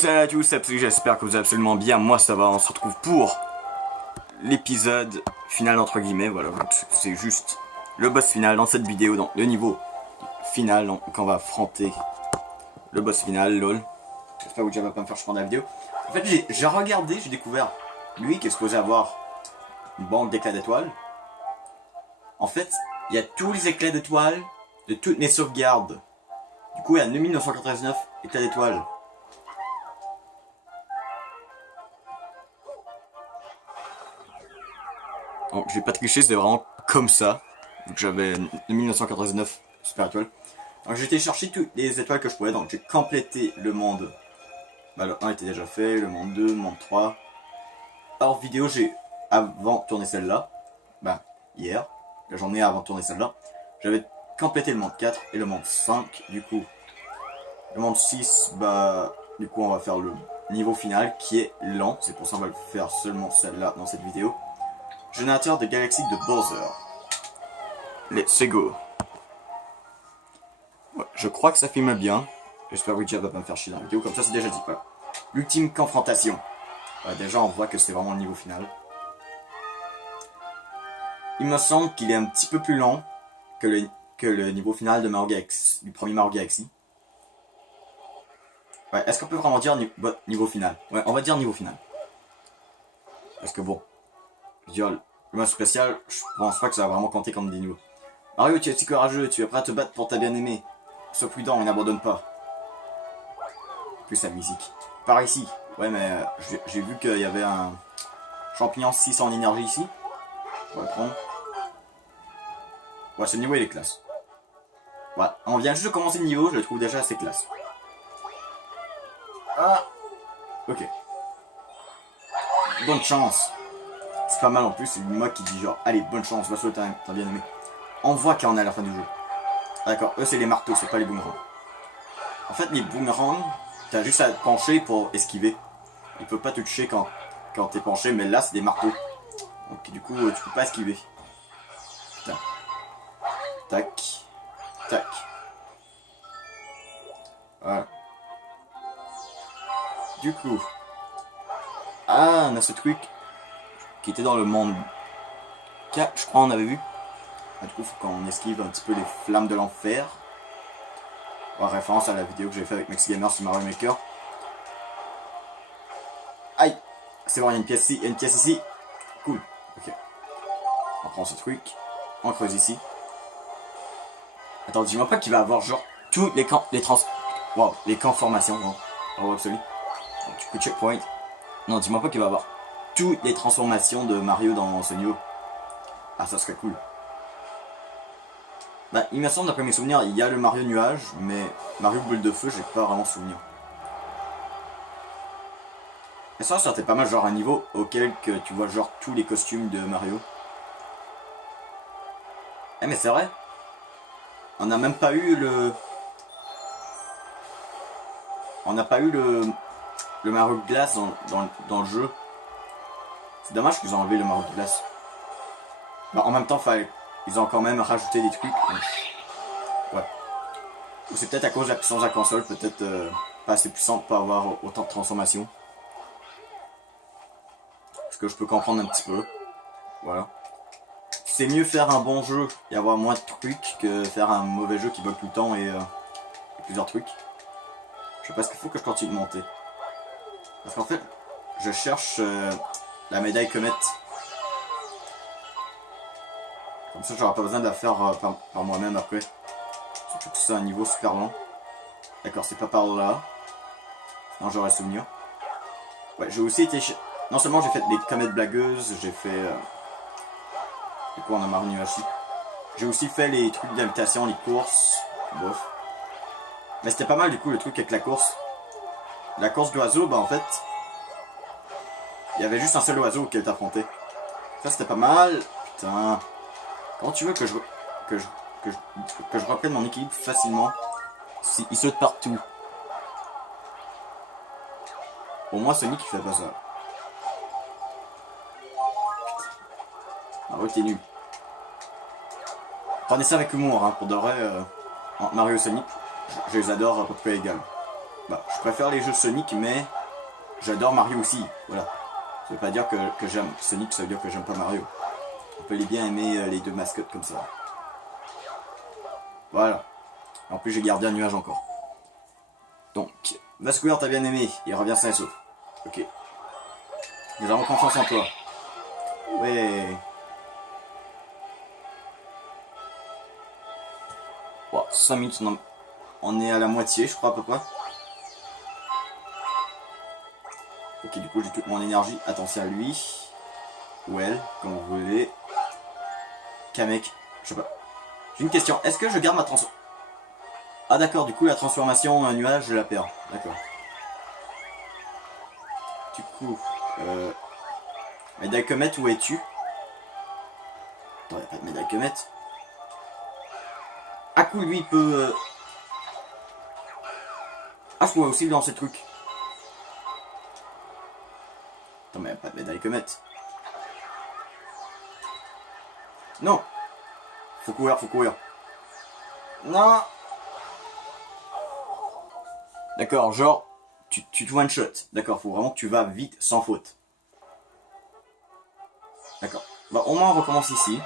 Salut à tous, c'est Psy, j'espère que vous allez absolument bien, moi ça va, on se retrouve pour l'épisode final entre guillemets, voilà, c'est juste le boss final dans cette vidéo, dans le niveau final, donc on va affronter le boss final, lol. J'espère que tu vas pas me faire prendre la vidéo. En fait j'ai regardé, j'ai découvert lui qui est supposé avoir une banque d'éclats d'étoiles. En fait, il y a tous les éclats d'étoiles de toutes mes sauvegardes. Du coup il y a 9999 éclats d'étoiles. Donc je vais pas tricher, c'est vraiment comme ça. Donc j'avais 1999 super étoiles. Donc j'ai été chercher toutes les étoiles que je pouvais, donc j'ai complété le monde. Bah, le 1 était déjà fait, le monde 2, le monde 3. Hors vidéo, j'ai avant tourné celle-là. Bah, hier. La journée avant de tourner celle-là. J'avais complété le monde 4 et le monde 5. Du coup, le monde 6, bah, du coup, on va faire le niveau final qui est lent. C'est pour ça qu'on va le faire seulement celle-là dans cette vidéo. Générateur de galaxies de Bowser. Let's go. Ouais, je crois que ça filme bien. J'espère que Ouija va pas me faire chier dans la vidéo. Comme ça, c'est déjà dit. Voilà. L'ultime confrontation. Déjà, on voit que c'est vraiment le niveau final. Il me semble qu'il est un petit peu plus long que le niveau final de Mario Galaxy, du premier Mario Galaxy. Ouais, est-ce qu'on peut vraiment dire niveau final? Ouais, on va dire niveau final. Parce que bon, je veux dire, le mode spécial, je pense pas que ça va vraiment compter comme des niveaux. Mario, tu es si courageux, tu es prêt à te battre pour ta bien-aimée. Sois prudent et n'abandonne pas. Plus la musique. Par ici. Ouais, mais j'ai vu qu'il y avait un champignon 6 en énergie ici. On va le prendre. Ouais, ce niveau il est classe. Voilà, on vient juste de commencer le niveau, je le trouve déjà assez classe. Ah. Ok. Bonne chance. C'est pas mal en plus, c'est moi qui dit genre, allez, bonne chance, va sauver ta bien-aimée. On voit qu'on est à la fin du jeu. D'accord, eux c'est les marteaux, c'est pas les boomerangs. En fait, les boomerangs, t'as juste à te pencher pour esquiver. Ils peuvent pas te toucher quand t'es penché, mais là c'est des marteaux. Donc du coup, tu peux pas esquiver. Putain. Tac. Tac. Voilà. Du coup. Ah, on a ce truc qui était dans le monde 4, je crois on avait vu. Ah, du coup, faut qu'on esquive un petit peu les flammes de l'enfer. En référence à la vidéo que j'ai fait avec MaxiGamer sur Mario Maker. Aïe! C'est bon, il y a une pièce ici, il y a une pièce ici. Cool. Ok. On prend ce truc. On creuse ici. Attends, dis-moi pas qu'il va avoir genre tous les camps, les conformations. Oh, absolu. Donc, du coup, checkpoint. Non, dis-moi pas qu'il va avoir toutes les transformations de Mario dans ce niveau. Ah, ça serait cool. Bah, il me semble, d'après mes souvenirs, il y a le Mario Nuage, mais Mario Boule de Feu, j'ai pas vraiment souvenir. Et ça c'était pas mal, genre un niveau auquel que tu vois genre tous les costumes de Mario. Eh, mais c'est vrai, on n'a même pas eu le... On n'a pas eu le Mario de glace dans le jeu. C'est dommage qu'ils ont enlevé le Mario de glace. Bah, en même temps, ils ont quand même rajouté des trucs. Ouais. Ou c'est peut-être à cause de la puissance de la console, peut-être pas assez puissante pour avoir autant de transformations. Ce que je peux comprendre un petit peu. Voilà. C'est mieux faire un bon jeu et avoir moins de trucs que faire un mauvais jeu qui bug tout le temps et plusieurs trucs. Je sais pas ce qu'il faut que je continue de monter. Parce qu'en fait, je cherche la médaille comète. Comme ça, j'aurai pas besoin de la faire par moi-même après. Surtout que c'est un niveau super long. D'accord, c'est pas par là. Non, j'aurais souvenir. Ouais, j'ai aussi été... Non seulement j'ai fait des comètes blagueuses, j'ai fait... Du coup, on a Mario Nuashi. J'ai aussi fait les trucs d'invitation, les courses. Bof. Mais c'était pas mal du coup le truc avec la course. La course d'oiseau, bah en fait... Il y avait juste un seul oiseau auquel t'affrontais. Ça c'était pas mal. Putain... Comment tu veux que je reprenne mon équilibre facilement? Il saute partout. Au moins Sonic il fait pas ça. Mario t'es nul. Prenez ça avec humour, hein, pour de vrai. Mario et Sonic, je les adore à peu près égal. Bah, je préfère les jeux Sonic, mais j'adore Mario aussi. Voilà. Ça veut pas dire que j'aime Sonic, ça veut dire que j'aime pas Mario. On peut les bien aimer les deux mascottes comme ça. Voilà. En plus, j'ai gardé un nuage encore. Donc, Vascouillard, t'as bien aimé. Il revient sain et sauf. Ok. Nous avons confiance en toi. Ouais. Wow, 5 minutes, on est à la moitié, je crois, à peu près. Ok, du coup, j'ai toute mon énergie. Attention à lui. Ou elle, comme vous voulez. Kamek, je sais pas. J'ai une question. Est-ce que je garde ma transformation? Ah d'accord, du coup, la transformation en nuage, je la perds. D'accord. Du coup, médaille comète, où es-tu? Attends, y'a pas de médaille comète. Ah cool, lui, il peut... Ah, je pourrais aussi lui lancer le truc. Attends, mais y'a pas de médaille comète. Non. Faut courir, faut courir. Non. D'accord, genre, tu te one shot. D'accord, faut vraiment que tu vas vite, sans faute. D'accord. Bah, au moins, on recommence ici.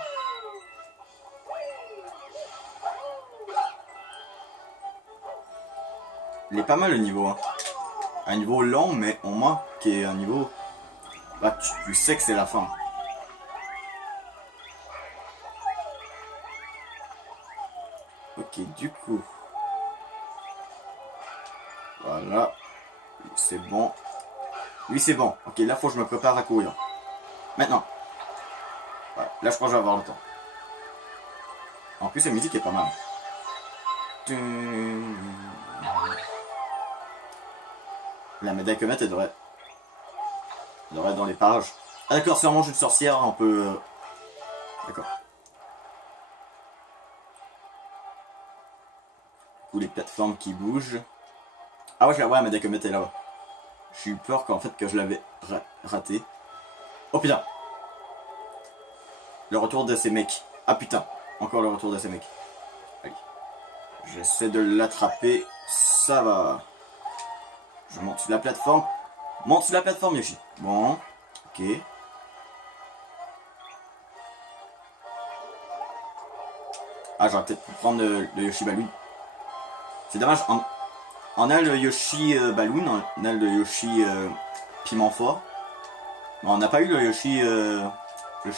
Il est pas mal le niveau, hein. Un niveau lent, mais au moins, qui est un niveau... Bah, tu sais que c'est la fin. Ok, du coup... Voilà. C'est bon. Lui, c'est bon. Ok, là, faut que je me prépare à courir. Maintenant. Voilà. Là, je crois que je vais avoir le temps. En plus, la musique est pas mal. La médaille comète, elle devrait être dans les parages. Ah d'accord, c'est vraiment jeu de sorcière, on peut... D'accord. Du coup, les plateformes qui bougent. Ah ouais, je la vois, la médaille comète est là-bas. J'ai eu peur qu'en fait que je l'avais raté. Oh putain. Le retour de ces mecs. Ah putain. Encore le retour de ces mecs. Allez. J'essaie de l'attraper. Ça va. Je monte sur la plateforme. Monte sur la plateforme, Yoshi. Bon. Ok. Ah, j'aurais peut-être pu prendre le Yoshi Balloon. C'est dommage. On a le Yoshi Balloon. On a le Yoshi Piment Fort. Mais on n'a pas eu le Yoshi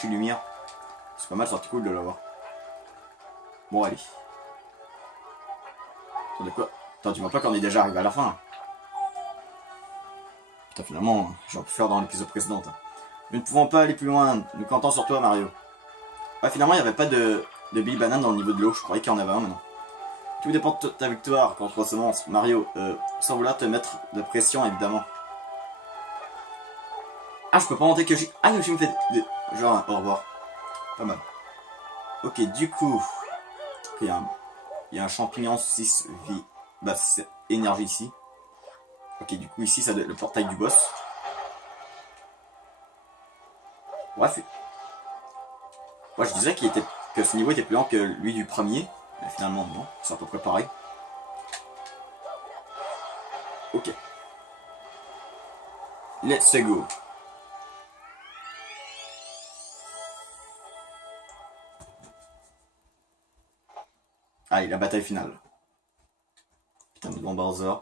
Lumière. C'est pas mal, ça aurait été cool de l'avoir. Bon, allez. Attends, de quoi? Attends, tu vois pas qu'on est déjà arrivé à la fin? Putain, finalement, j'aurais pu faire dans l'épisode précédent. Nous ne pouvons pas aller plus loin. Nous comptons sur toi, Mario. Ah, finalement, il n'y avait pas de Billy Banane dans le niveau de l'eau. Je croyais qu'il y en avait un maintenant. Tout dépend de ta victoire contre Semence. Mario, sans vouloir te mettre de pression, évidemment. Ah, je peux pas monter que Yoshi. Ah, Yoshi me fait genre au revoir. Pas mal. Ok, du coup, il y a un champignon 6 vie. Bah, c'est énergie ici. Ok, du coup, ici, ça doit être le portail du boss. Bref. Moi, je disais que ce niveau était plus lent que lui du premier. Mais finalement, non. C'est à peu près pareil. Ok. Let's go. Allez, la bataille finale. Putain de bon Bowser.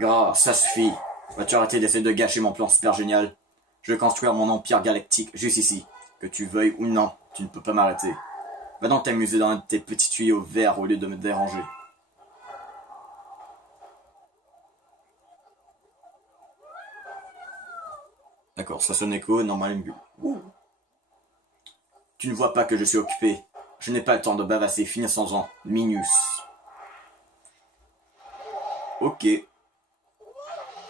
Oh, ça suffit. Vas-tu arrêter d'essayer de gâcher mon plan super génial? Je vais construire mon empire galactique juste ici. Que tu veuilles ou non, tu ne peux pas m'arrêter. Va donc t'amuser dans un de tes petits tuyaux verts au lieu de me déranger. D'accord, ça sonne écho, normal. Tu ne vois pas que je suis occupé. Je n'ai pas le temps de bavasser, finissons-en. Minus. Ok.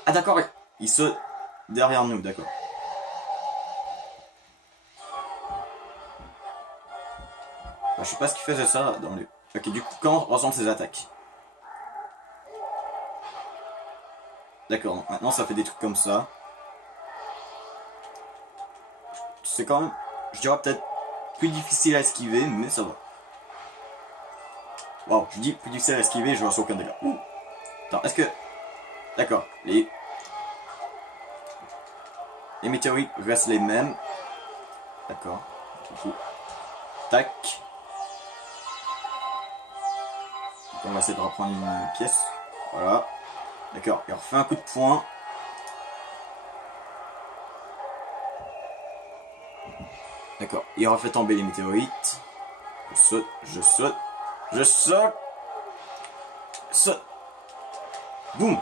Ah d'accord, il saute derrière nous, d'accord. Je sais pas ce qu'il faisait ça dans les... Ok, du coup, quand ressemblent ses attaques? D'accord, donc maintenant ça fait des trucs comme ça. C'est quand même, je dirais peut-être plus difficile à esquiver, mais ça va. Waouh, je dis plus difficile à esquiver, je reçois aucun dégât. Ouh. Attends, est-ce que... D'accord, les météorites restent les mêmes. D'accord. Du coup, tac. Donc, on va essayer de reprendre une pièce. Voilà. D'accord, il refait un coup de poing. D'accord, il refait tomber les météorites. Je saute, je saute, je saute. Saute. Boum.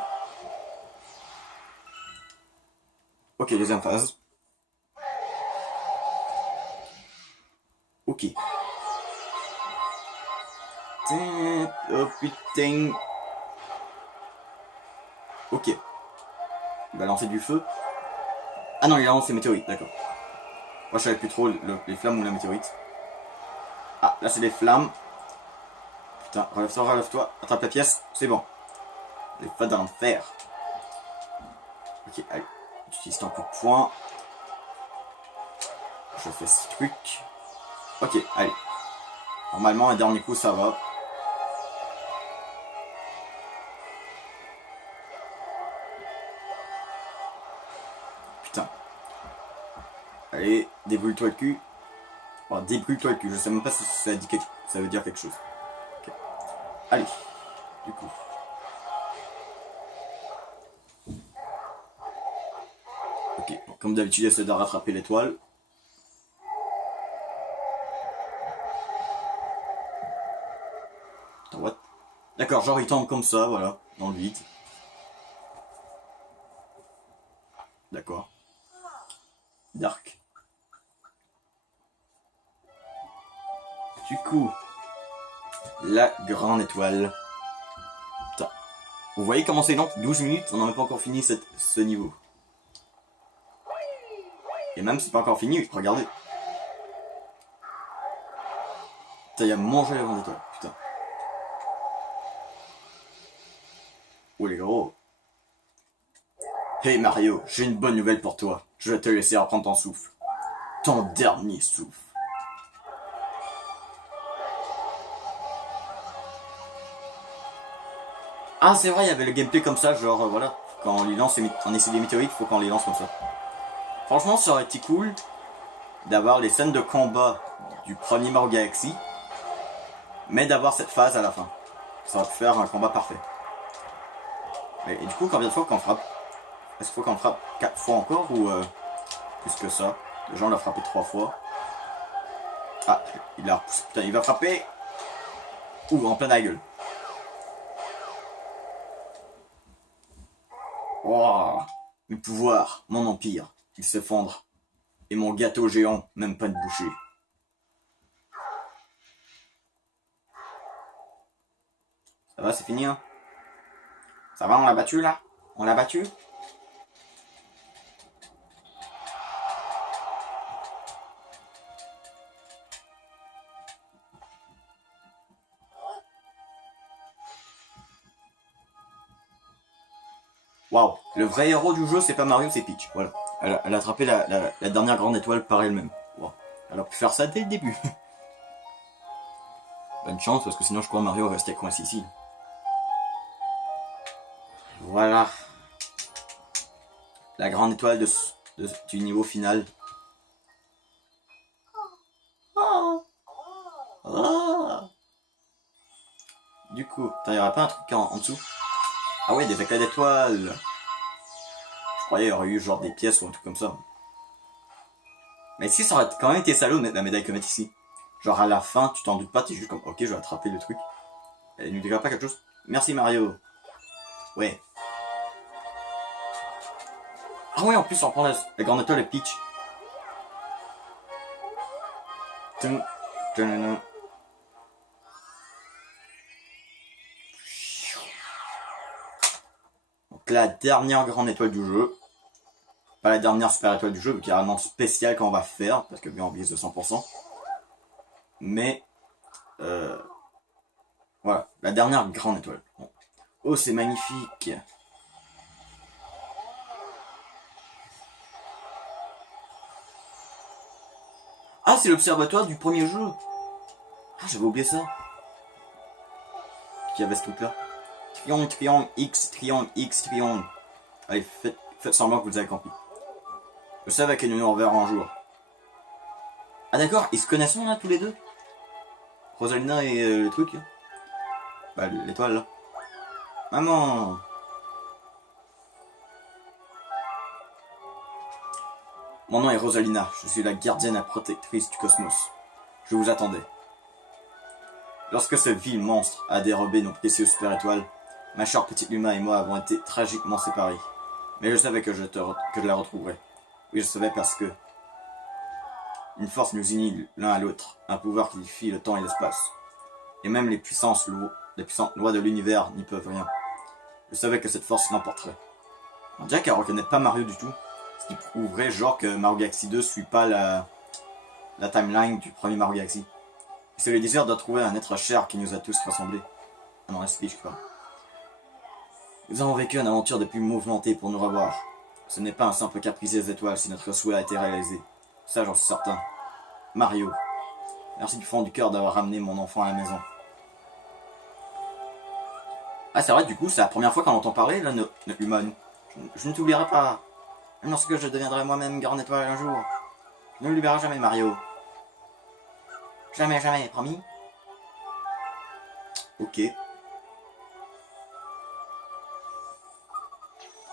Ok, deuxième phase. Ok. Oh putain. Ok. Il va lancer du feu. Ah non, il a lancé météorite, d'accord. Moi je savais plus trop les flammes ou la météorite. Ah, là c'est les flammes. Putain, relève-toi, relève-toi. Attrape la pièce, c'est bon. Les fadins de fer. Ok, allez. J'utilise ton coup de poing. Je fais ce truc. Ok, allez. Normalement, un dernier coup, ça va. Putain. Allez, débrûle-toi le cul. Enfin, débrûle-toi le cul. Je sais même pas si ça, ça veut dire quelque chose. Okay. Allez. Du coup. Ok, bon, comme d'habitude, essaie de rattraper l'étoile. Attends, what? D'accord, genre il tombe comme ça, voilà, dans le vide. D'accord. Dark. Du coup, la grande étoile. Putain. Vous voyez comment c'est long? 12 minutes, on n'a même pas encore fini ce niveau. Et même si c'est pas encore fini, regardez. Putain, il a mangé la grande étoile, putain. Oh les gros. Hey Mario, j'ai une bonne nouvelle pour toi. Je vais te laisser reprendre ton souffle. Ton dernier souffle. Ah c'est vrai, il y avait le gameplay comme ça, genre voilà. Quand on lui lance, on essaie des météorites, faut qu'on les lance comme ça. Franchement, ça aurait été cool d'avoir les scènes de combat du premier Mario Galaxy, mais d'avoir cette phase à la fin. Ça va faire un combat parfait. Et du coup, combien de fois qu'on frappe? Est-ce qu'il faut qu'on frappe 4 fois encore ou plus que ça? Déjà, on l'a frappé 3 fois. Ah, il a repoussé. Putain, il va frapper. Ouh, en plein la gueule. Oh, mes pouvoirs, mon empire, il s'effondre. Et mon gâteau géant, même pas de bouchée. Ça va, c'est fini, hein? Ça va, on l'a battu, là? On l'a battu? Waouh, le vrai héros du jeu, c'est pas Mario, c'est Peach. Voilà. Elle a attrapé la dernière grande étoile par elle-même. Wow. Elle a pu faire ça dès le début. Bonne chance, parce que sinon je crois Mario restait coincé ici. Voilà. La grande étoile du niveau final. Oh. Oh. Du coup, il n'y aurait pas un truc en dessous? Ah ouais, des éclats d'étoiles. Je croyais qu'il y aurait eu genre des pièces ou un truc comme ça. Mais si ça aurait quand même été salaud de mettre la médaille que mettre ici. Genre à la fin, tu t'en doutes pas, t'es juste comme ok, je vais attraper le truc. Elle nous dira pas quelque chose? Merci Mario. Ouais. Ah ouais, en plus on prend la grande étoile de Peach. Donc la dernière grande étoile du jeu. Pas la dernière super étoile du jeu, mais carrément spéciale qu'on va faire, parce que bien on vise de 100%. Mais, voilà, la dernière grande étoile. Bon. Oh, c'est magnifique. Ah, c'est l'observatoire du premier jeu. Ah, j'avais oublié ça. Qu'il y avait ce truc-là. triangle, X, triangle, X, triangle. Allez, faites semblant que vous avez compris. Je savais que nous nous reverrons un jour. Ah d'accord, ils se connaissent là tous les deux? Rosalina et le truc? Bah l'étoile là. Maman! Mon nom est Rosalina, je suis la gardienne et protectrice du cosmos. Je vous attendais. Lorsque ce vil monstre a dérobé nos précieuses super étoiles, ma chère petite Luma et moi avons été tragiquement séparés. Mais je savais que je la retrouverais. Oui, je savais parce que une force nous unit l'un à l'autre, un pouvoir qui défie le temps et l'espace. Et même les puissantes lois de l'univers n'y peuvent rien. Je savais que cette force l'emporterait. On dirait qu'elle reconnaît pas Mario du tout. Ce qui prouverait genre que Mario Galaxy 2 suit pas la timeline du premier Mario Galaxy. C'est le désir de trouver un être cher qui nous a tous rassemblés. Ah non, je crois. Nous avons vécu une aventure depuis mouvementée pour nous revoir. Ce n'est pas un simple caprice des étoiles si notre souhait a été réalisé. Ça, j'en suis certain. Mario, merci du fond du cœur d'avoir ramené mon enfant à la maison. Ah, c'est vrai, du coup, c'est la première fois qu'on entend parler, là, notre humain. Je ne t'oublierai pas. Même lorsque je deviendrai moi-même grande étoile un jour. Je ne l'oublierai jamais, Mario. Jamais, jamais, promis? Ok.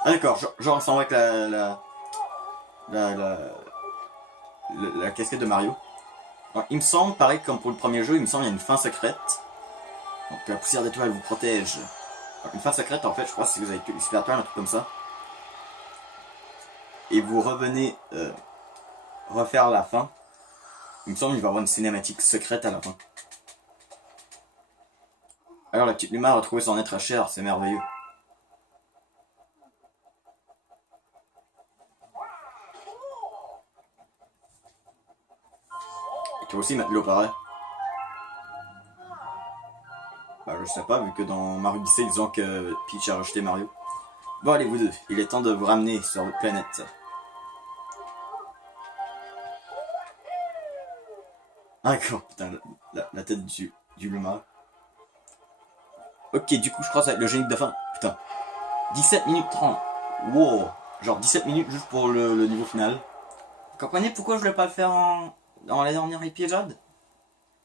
Ah d'accord, genre il semble que la casquette de Mario. Alors, il me semble, pareil comme pour le premier jeu, il me semble qu'il y a une fin secrète. Donc la poussière d'étoile vous protège. Alors, une fin secrète en fait, je crois, si vous avez tué les super étoiles, un truc comme ça. Et vous revenez refaire la fin. Il me semble qu'il va y avoir une cinématique secrète à la fin. Alors la petite Luma a retrouvé son être cher, c'est merveilleux. Et toi aussi, Matelot, pareil. Bah je sais pas, vu que dans Mario Odyssey, ils disent que Peach a rejeté Mario. Bon allez vous deux, il est temps de vous ramener sur votre planète. Ah d'accord, putain, la tête du Luma. Ok, du coup je crois que ça va être le générique de fin. Putain. 17 minutes 30. Wow. Genre 17 minutes juste pour le niveau final. Vous comprenez pourquoi je voulais pas le faire dans les derniers épisodes?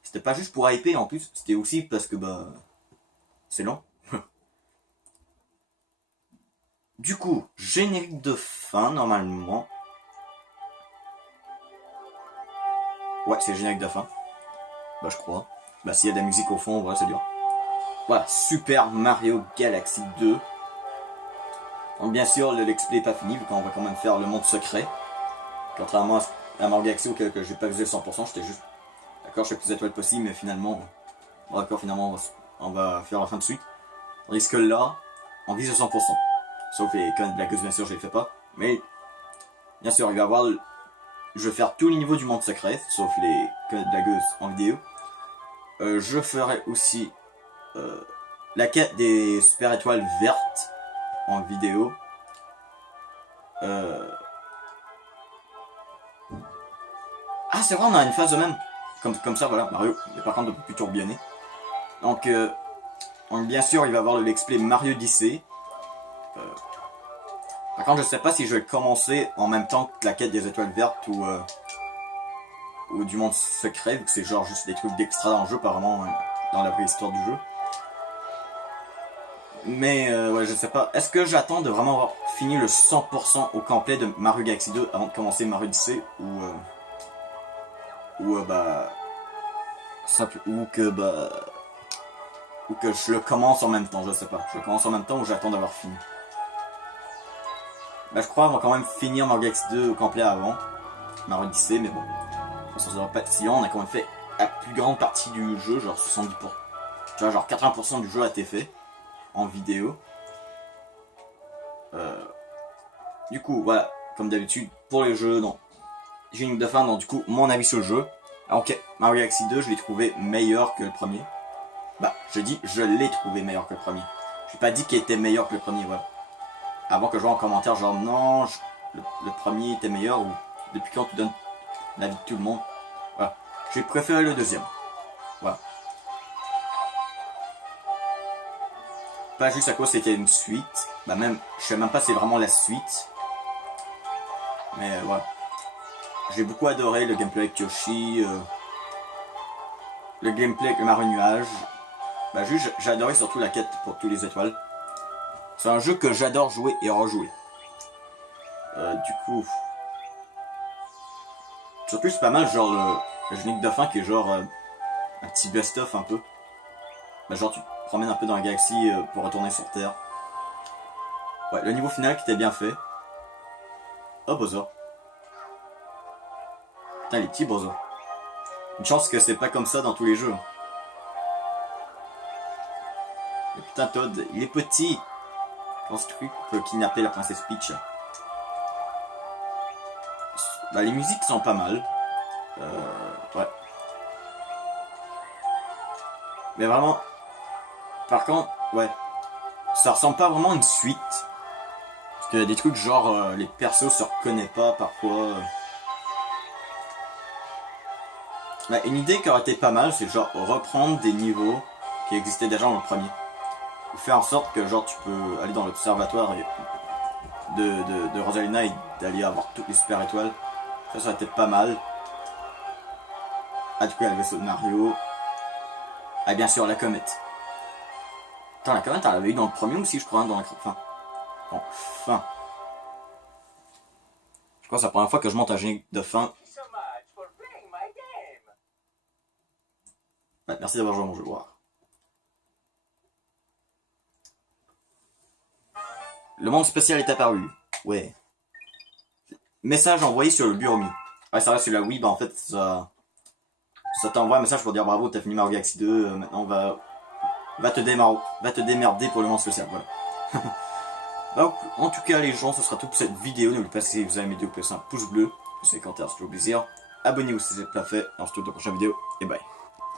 C'était pas juste pour hyper en plus, c'était aussi parce que bah... c'est long. Du coup, générique de fin normalement. Ouais, c'est le générique de fin. Bah je crois. Bah s'il y a de la musique au fond, voilà, c'est dur. Voilà, Super Mario Galaxy 2. Donc bien sûr, le let's play n'est pas fini, vu qu'on va quand même faire le monde secret. Contrairement à Mario Galaxy auquel j'ai pas visé 100%, j'étais juste... D'accord, je fais plus d'étoiles possible, mais finalement... Bon d'accord, finalement, on va faire la fin de suite. Tandis que là, on vise 100%. Sauf les connes blagueuses, bien sûr, je les fais pas. Mais, bien sûr, il va y avoir... Je vais faire tous les niveaux du monde secret, sauf les connes blagueuses en vidéo. Je ferai aussi la quête des super étoiles vertes en vidéo. Ah c'est vrai, on a une phase de même. Comme ça, voilà, Mario, mais par contre un peu plus tourbillonné. Donc, bien sûr, il va y avoir le let's play Mario Odyssey. Par contre, je sais pas si je vais commencer en même temps que la quête des étoiles vertes ou du monde secret, vu que c'est genre juste des trucs d'extra dans le jeu, apparemment, dans la vraie histoire du jeu. Mais, ouais, je sais pas. Est-ce que j'attends de vraiment avoir fini le 100% au complet de Mario Galaxy 2 avant de commencer Mario Odyssey ou que je le commence en même temps, je sais pas. Je le commence en même temps ou j'attends d'avoir fini. Bah je crois qu'on va quand même finir Mario Galaxy 2 au complet avant Mario Odyssey, mais bon. Ça sera pas si long, on a quand même fait la plus grande partie du jeu, genre 70%. Tu vois, genre 80% du jeu a été fait en vidéo. Du coup, voilà, comme d'habitude, pour les jeux, non. Générique de fin, donc du coup, mon avis sur le jeu. Alors, ok, Mario Galaxy 2, je l'ai trouvé meilleur que le premier. Bah, je dis, je l'ai trouvé meilleur que le premier. Je n'ai pas dit qu'il était meilleur que le premier, voilà. Avant que je vois en commentaire, genre, non, le premier était meilleur, ou depuis quand tu donnes l'avis de tout le monde. Voilà. J'ai préféré le deuxième. Voilà. pas juste à cause c'est qu'il y a une suite. Bah même, je sais même pas si c'est vraiment la suite. Mais voilà. J'ai beaucoup adoré le gameplay avec Yoshi, le gameplay avec le Mario Nuage. Bah juste, j'ai adoré surtout la quête pour tous les étoiles. C'est un jeu que j'adore jouer et rejouer. Du coup... Surtout c'est pas mal genre le générique de fin qui est genre un petit best-of un peu. Bah genre tu te promènes un peu dans la galaxie pour retourner sur Terre. Ouais, le niveau final qui était bien fait. Oh Bowser. Putain les petits Bowser. Une chance que c'est pas comme ça dans tous les jeux. Le putain Todd, il est petit. Penses-tu qu'on peut kidnapper la princesse Peach? Bah les musiques sont pas mal. Ouais. Mais vraiment... Par contre, ouais. Ça ressemble pas vraiment à une suite. Parce qu'il y a des trucs genre les persos se reconnaissent pas parfois. Bah, une idée qui aurait été pas mal, c'est genre reprendre des niveaux qui existaient déjà dans le premier. Faire en sorte que genre tu peux aller dans l'observatoire de Rosalina et d'aller avoir toutes les super étoiles. Ça aurait été pas mal. Ah du coup il y a le vaisseau de Mario. Ah bien sûr la comète. Attends la comète elle avait eu dans le premier aussi je crois hein, dans la fin. Enfin. Je crois que c'est la première fois que je monte un générique de fin. Ouais, merci d'avoir joué à mon jeu. Wow. Le monde spécial est apparu. Ouais. Message envoyé sur le bureau Mi. Ouais, ça reste sur la Wii, bah en fait, ça t'envoie un message pour dire bravo, t'as fini Mario Galaxy 2, maintenant va te démerder pour le monde spécial, voilà. Donc, en tout cas, les gens, ce sera tout pour cette vidéo. N'oubliez pas si vous avez aimé la vidéo, de laisser un pouce bleu, c'est commentaire, c'est toujours plaisir. Abonnez-vous si c'est pas fait, on se retrouve dans la prochaine vidéo, et bye.